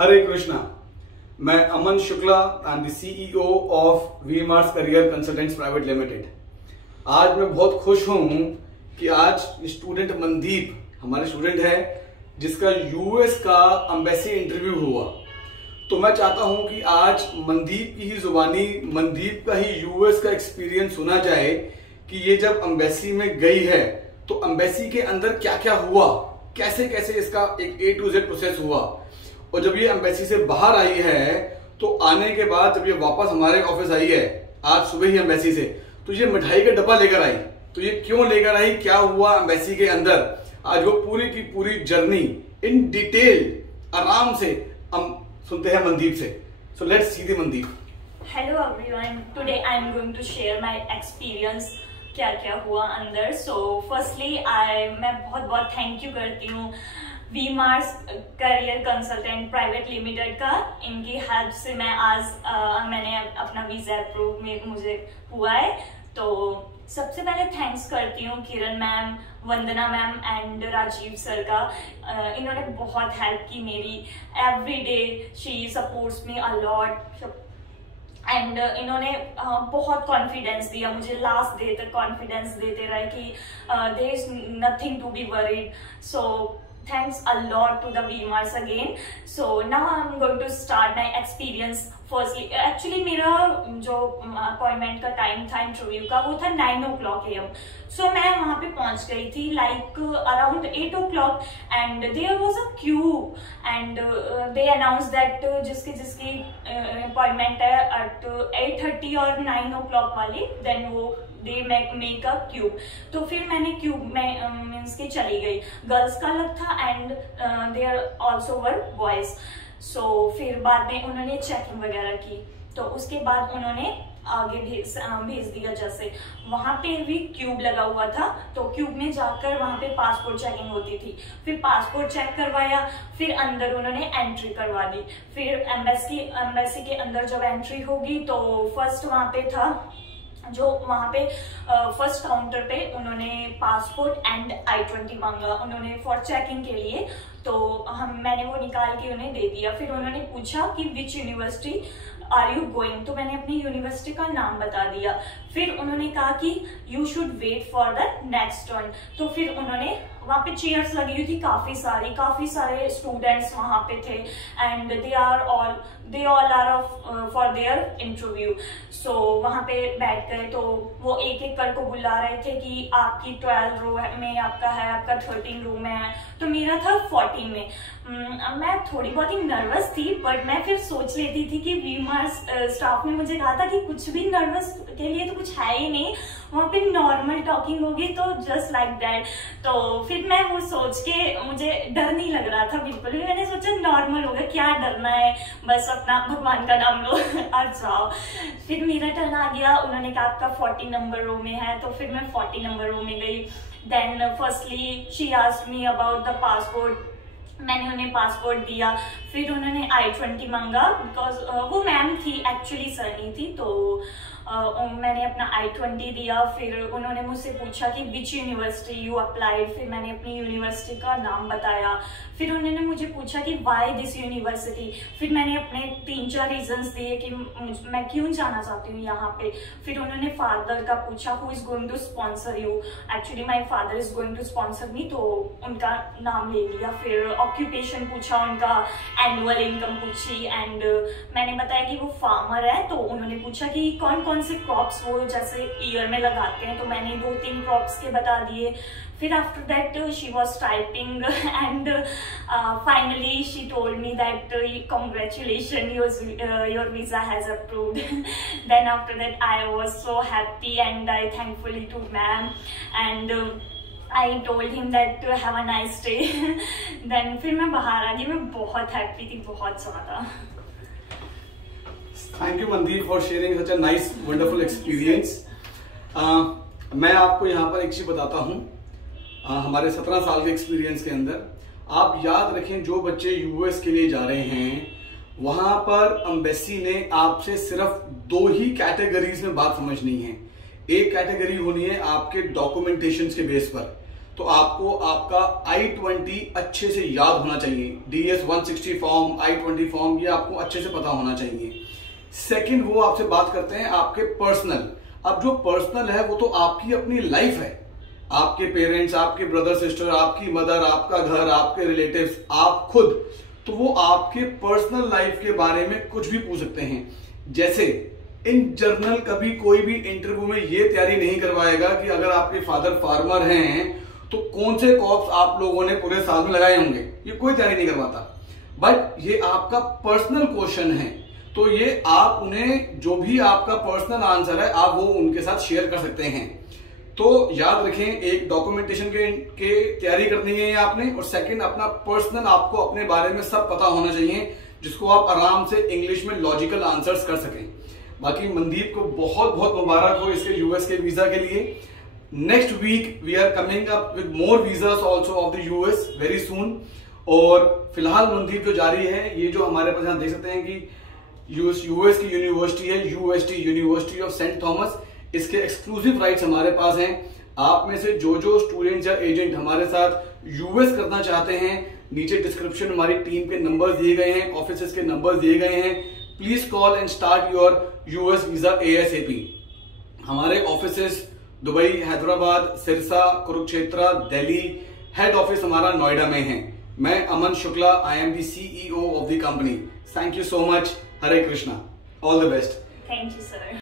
हरे कृष्णा। मैं Aman Shukla, I am the CEO of Wemars career consultants private limited. आज मैं बहुत खुश हूं कि आज स्टूडेंट मनदीप हमारे स्टूडेंट है जिसका यूएस का एम्बेसी इंटरव्यू हुआ। तो मैं चाहता हूं कि आज मनदीप की ही जुबानी, मनदीप का ही यूएस का एक्सपीरियंस सुना जाए कि ये जब एम्बेसी में गई है तो एम्बेसी के अंदर क्या क्या हुआ, कैसे कैसे इसका एक A to Z प्रोसेस हुआ, और जब ये एम्बेसी से बाहर आई है तो आने के बाद जब ये वापस हमारे ऑफिस आई है आज सुबह ही एम्बेसी से, तो ये मिठाई का डब्बा लेकर आई। तो ये क्यों लेकर आई, क्या हुआ एम्बेसी के अंदर, आज वो पूरी की पूरी जर्नी इन डिटेल आराम से हम सुनते हैं मनदीप से। So let's see the Mandeep. Hello everyone, today I am going to share my experience, क्या क्या हुआ अंदर। सो फर्स्टली मैं बहुत बहुत थैंक यू करती हूँ वीमार्स करियर कंसल्टेंट प्राइवेट लिमिटेड का। इनकी हेल्प से मैं आज मैंने अपना वीजा अप्रूव में मुझे हुआ है। तो सबसे पहले थैंक्स करती हूँ Kiran ma'am, Vandana ma'am and Rajiv sir का। इन्होंने बहुत हेल्प की मेरी, every day she supports me a lot and इन्होंने बहुत कॉन्फिडेंस दिया मुझे, लास्ट डे तक कॉन्फिडेंस देते रहे कि there is nothing to be worried. So thanks a lot to the VMARS again. So now I'm going to start my experience. Firstly, actually मेरा जो अपॉइंटमेंट का टाइम था इंटरव्यू का वो था 9 o'clock AM. So मैं वहाँ पे पहुँच गई थी like around 8 o'clock and there was a queue and they announced that जिसकी अपॉइंटमेंट है at 8:30 और 9 o'clock वाली, then वो दे मेक अ क्यूब। तो फिर मैंने क्यूब में मीन्स के चली गई। गर्ल्स का अलग था and there also were boys. So फिर बाद में उन्होंने चेकिंग वगैरह की, तो उसके बाद उन्होंने आगे भेज दिया। जैसे वहां पे भी क्यूब लगा हुआ था, तो क्यूब में जाकर वहां पे पासपोर्ट चेकिंग होती थी। फिर पासपोर्ट चेक करवाया, फिर अंदर उन्होंने एंट्री करवा दी। फिर एम्बेसी के अंदर जब एंट्री होगी तो फर्स्ट वहां पे था जो वहाँ पे फर्स्ट काउंटर पे उन्होंने पासपोर्ट एंड I-20 मांगा उन्होंने फॉर चेकिंग के लिए। तो मैंने वो निकाल के उन्हें दे दिया। फिर उन्होंने पूछा कि which university are you going, तो मैंने अपनी यूनिवर्सिटी का नाम बता दिया। फिर उन्होंने कहा कि you should wait for the next turn. तो फिर उन्होंने वहाँ पे चेयर्स लगी हुई थी, काफी सारे स्टूडेंट्स वहाँ पे थे and they all are for their interview. So वहाँ पे बैठ गए, तो वो एक एक करके बुला रहे थे कि आपकी 12 रो में आपका है, आपका 13 रो में है, तो मेरा था 14 में। मैं थोड़ी बहुत ही नर्वस थी, बट मैं फिर सोच लेती थी कि वीमार्स स्टाफ ने मुझे कहा था कि कुछ भी नर्वस के लिए तो कुछ है ही नहीं, वहाँ पे नॉर्मल टॉकिंग होगी, तो जस्ट लाइक दैट। तो फिर मैं वो सोच के मुझे डर नहीं लग रहा था बिल्कुल भी। मैंने सोचा नॉर्मल होगा, क्या डरना है, बस अपना भगवान का नाम लो और जाओ। फिर मेरा टर्न आ गया, उन्होंने कहा आपका 40 नंबर रो में है, तो फिर मैं 40 नंबर रो में गई। Then firstly she asked me about the passport, मैंने उन्हें पासपोर्ट दिया। फिर उन्होंने I-20 मांगा, बिकॉज वो मैम थी एक्चुअली, सर नहीं थी, तो मैंने अपना I-20 दिया। फिर उन्होंने मुझसे पूछा कि विच यूनिवर्सिटी यू अप्लाइड, फिर मैंने अपनी यूनिवर्सिटी का नाम बताया। फिर उन्होंने मुझे पूछा कि वाई दिस यूनिवर्सिटी, फिर मैंने अपने 3-4 रीजंस दिए कि मैं क्यों जाना चाहती हूँ यहाँ पे। फिर उन्होंने फादर का पूछा, who is going to sponsor you, actually my father is going to sponsor me, तो उनका नाम ले लिया। फिर ऑक्यूपेशन पूछा, उनका एनुअल इनकम पूछी एंड मैंने बताया कि वो फार्मर है। तो उन्होंने पूछा कि कौन कौन से क्रॉप्स वो जैसे ईयर में लगाते हैं, तो मैंने 2-3 क्रॉप्स के बता दिए। फिर after that she was typing and finally she told me that congratulations, your visa has approved. Then after that I was so happy and I thankfully to ma'am and I told him that have a nice day. Then फिर मैं बाहर आ गई, मैं बहुत happy थी, बहुत ज्यादा। Thank you Mandeep for sharing such a nice wonderful experience. मैं आपको यहाँ पर एक चीज बताता हूँ, हमारे 17 साल के एक्सपीरियंस के अंदर आप याद रखें, जो बच्चे यूएस के लिए जा रहे हैं वहां पर एम्बेसी ने आपसे सिर्फ 2 ही कैटेगरीज में बात समझनी है। एक कैटेगरी होनी है आपके डॉक्यूमेंटेशन के बेस पर, तो आपको आपका I-20 अच्छे से याद होना चाहिए। DS-160 फॉर्म, I-20 फॉर्म, ये आपको अच्छे से पता होना चाहिए। सेकंड, वो आपसे बात करते हैं आपके पर्सनल। अब जो पर्सनल है वो तो आपकी अपनी लाइफ है, आपके पेरेंट्स, आपके ब्रदर सिस्टर, आपकी मदर, आपका घर, आपके रिलेटिव्स, आप खुद, तो वो आपके पर्सनल लाइफ के बारे में कुछ भी पूछ सकते हैं। जैसे इन जर्नल कभी कोई भी इंटरव्यू में ये तैयारी नहीं करवाएगा कि अगर आपके फादर फार्मर हैं तो कौन से क्रॉप्स आप लोगों ने पूरे साल में लगाए होंगे, ये कोई तैयारी नहीं करवाता। बट ये आपका पर्सनल क्वेश्चन है, तो ये आप उन्हें जो भी आपका पर्सनल आंसर है आप वो उनके साथ शेयर कर सकते हैं। तो याद रखें, एक डॉक्यूमेंटेशन के तैयारी करनी है आपने, और सेकंड अपना पर्सनल, आपको अपने बारे में सब पता होना चाहिए जिसको आप आराम से इंग्लिश में लॉजिकल आंसर्स कर सकें। बाकी मनदीप को बहुत बहुत मुबारक हो इसके यूएस के वीजा के लिए। Next week we are coming up with more visas also of the US very soon. और फिलहाल मनदीप जो जारी है, ये जो हमारे पास यहाँ देख सकते हैं कि यूएस की यूनिवर्सिटी है, UST, university of saint Thomas, इसके एक्सक्लूसिव राइट्स हमारे पास हैं। आप में से जो स्टूडेंट्स या एजेंट हमारे साथ यूएस करना चाहते हैं, नीचे डिस्क्रिप्शन हमारी टीम के नंबर दिए गए हैं, ऑफिसेस के नंबर दिए गए हैं। Please call and start your US visa ASAP। हमारे offices Dubai, Hyderabad, Sirsa, Kurukshetra, Delhi, head office हमारा नोएडा में है। मैं Aman Shukla, I am the CEO of the company. Thank you so much. Hare Krishna, all the best. Thank you sir.